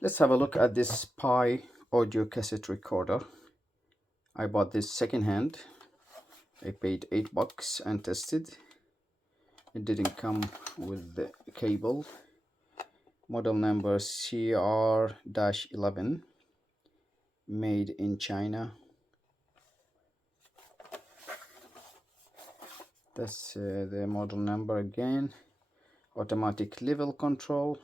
Let's have a look at this PYE audio cassette recorder. I bought this secondhand. I paid $8 and tested. It didn't come with the cable. Model number CR-11, made in China. That's the model number again. Automatic level control.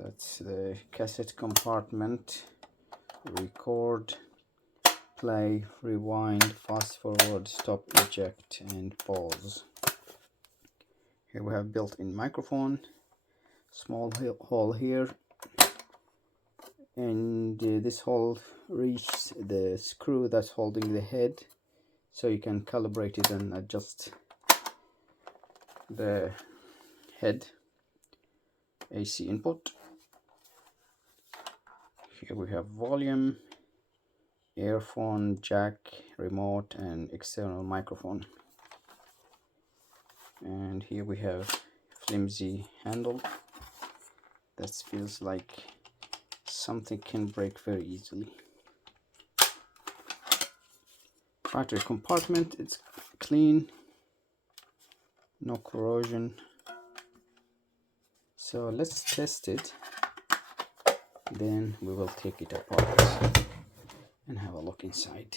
That's the cassette compartment. Record, play, rewind, fast forward, stop, eject, and pause. Here we have built-in microphone, small hole here, and this hole reaches the screw that's holding the head, so you can calibrate it and adjust the head. AC input. Here we have volume, earphone jack, remote, and external microphone. And here we have flimsy handle that feels like something can break very easily. Battery compartment, it's clean, no corrosion. So let's test it, then we will take it apart and have a look inside.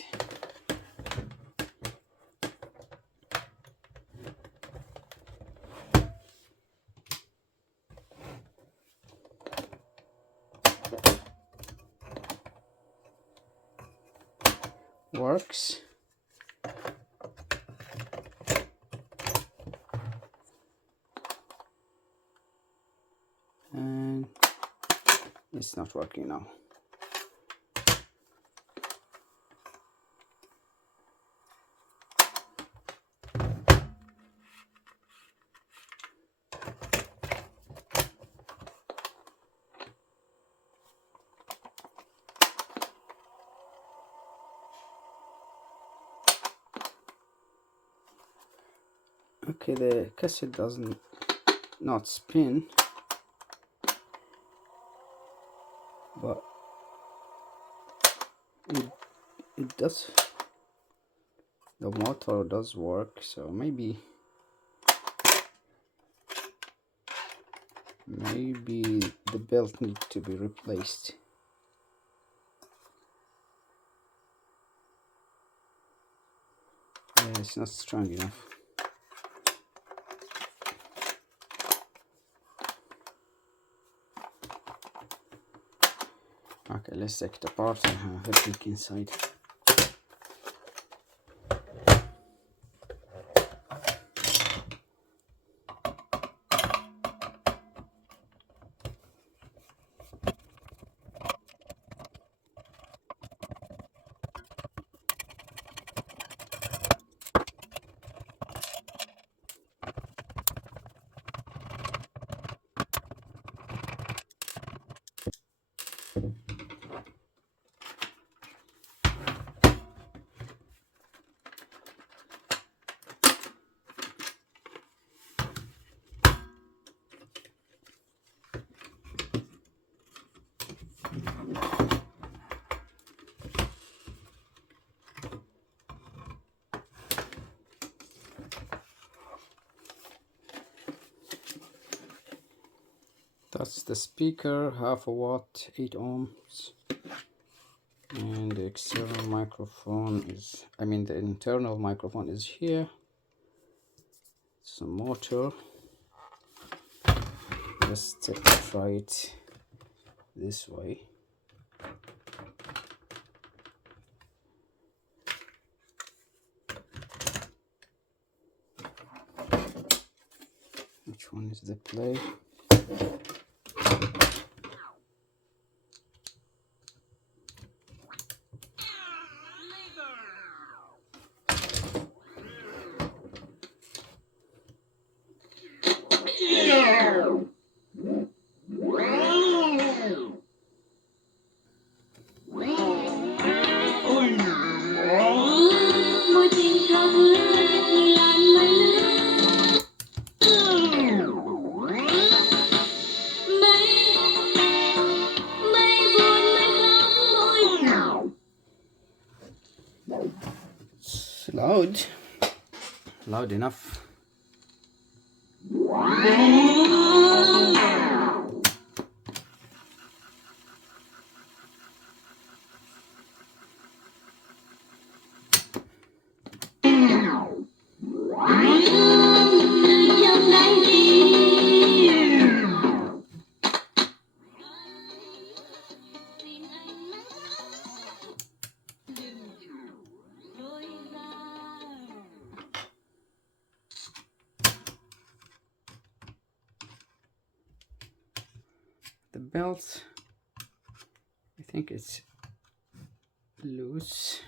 Works. And it's not working now. Okay, the cassette doesn't not spin, but it does. The motor does work, so maybe the belt needs to be replaced. Yeah, it's not strong enough. Okay, let's take it apart and have a look inside. That's the speaker, 1/2 watt, 8 ohms. And the external microphone is, the internal microphone is here. It's a motor. Let's try it this way. Which one is the play? loud enough. The belt, I think it's loose.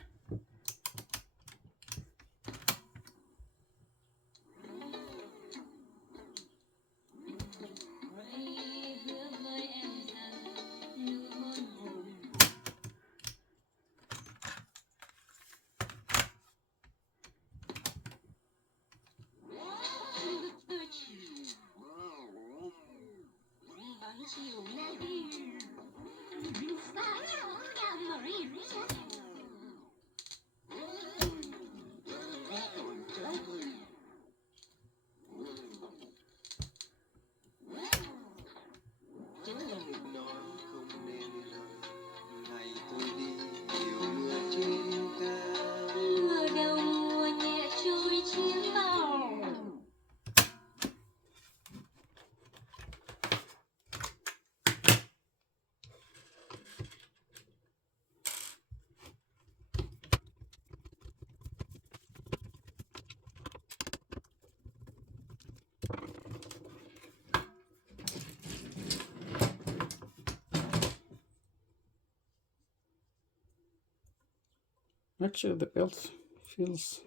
Actually, the belt feels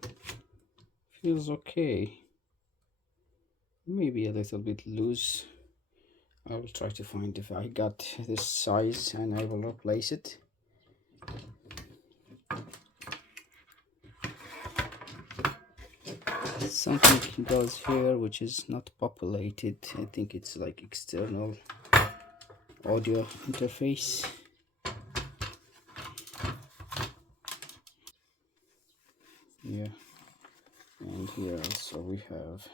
okay. Maybe a little bit loose. I will try to find if I got this size and I will replace it. Something goes here which is not populated. I think it's like external audio interface. Yeah, and here also we have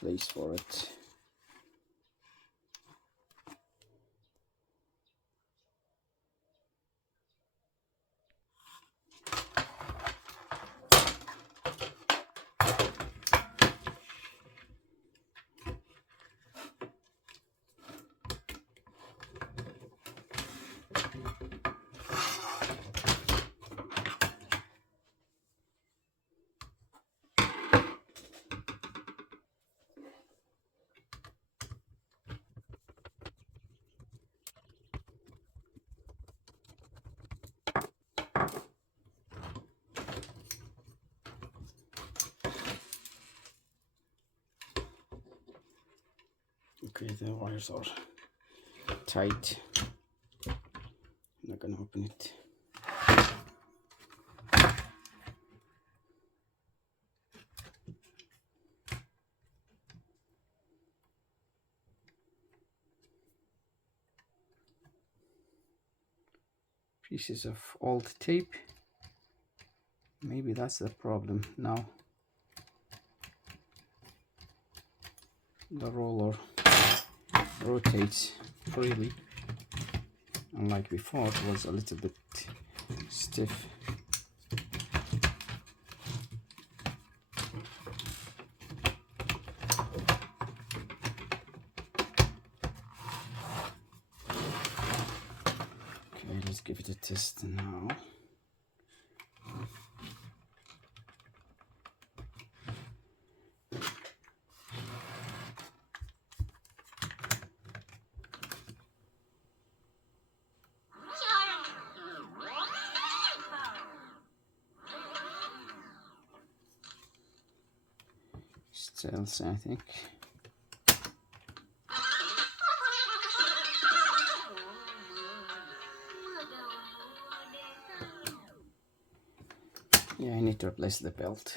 place for it. Okay, the wires are tight. I'm not gonna open it. Pieces of old tape. Maybe that's the problem now. The roller rotates freely, unlike before it was a little bit stiff. Okay, let's give it a test now. Still, I think. Yeah, I need to replace the belt.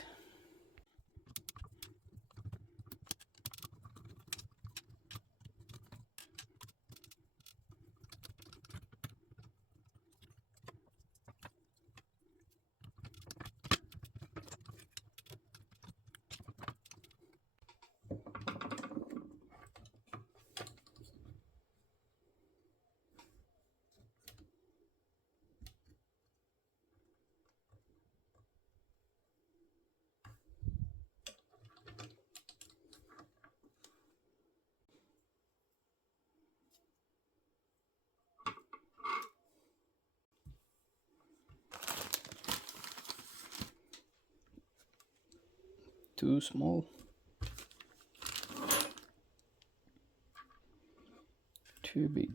too small, too big.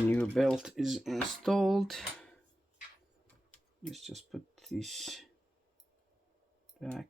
New belt is installed. Let's just put this back.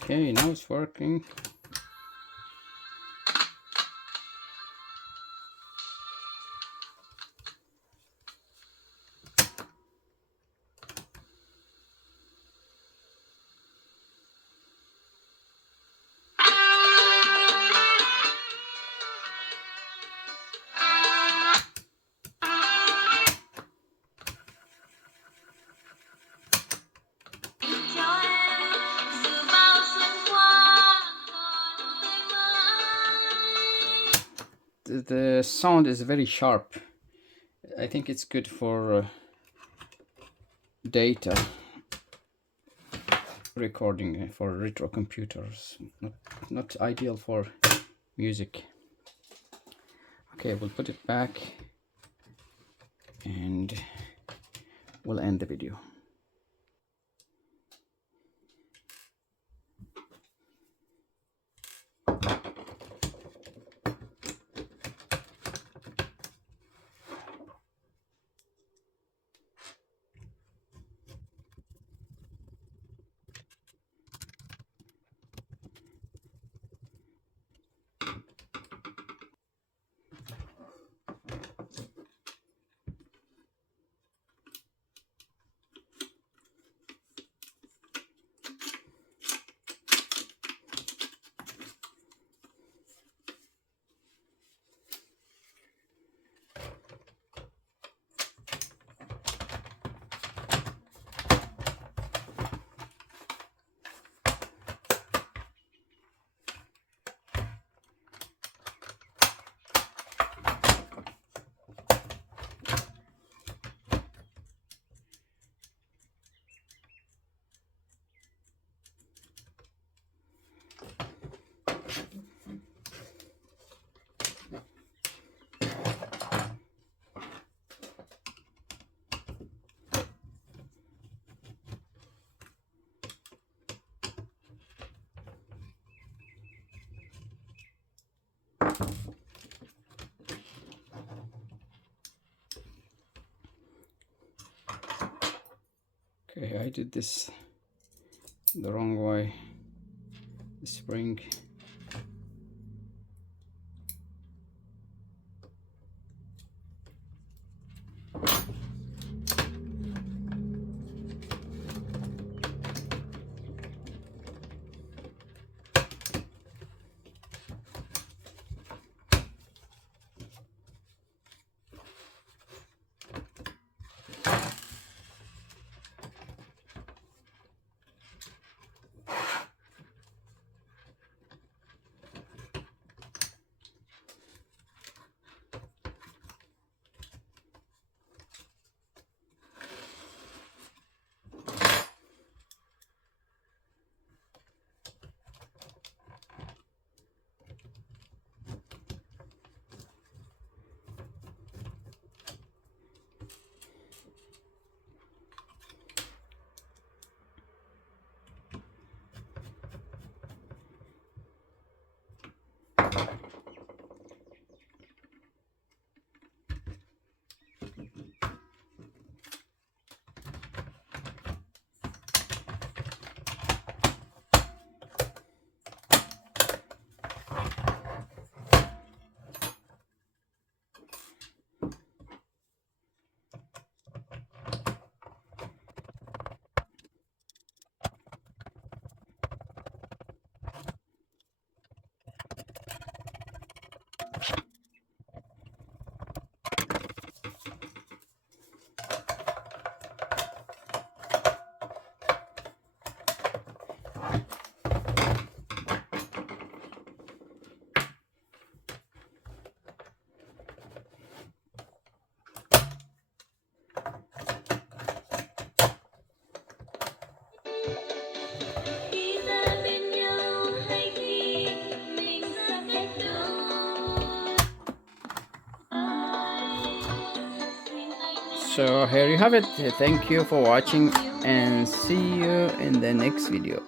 Okay, now it's working. The sound is very sharp. I think it's good for data recording for retro computers. Not ideal for music. Okay, we'll put it back and we'll end the video. Okay, I did this the wrong way. The spring. So here you have it. Thank you for watching and see you in the next video.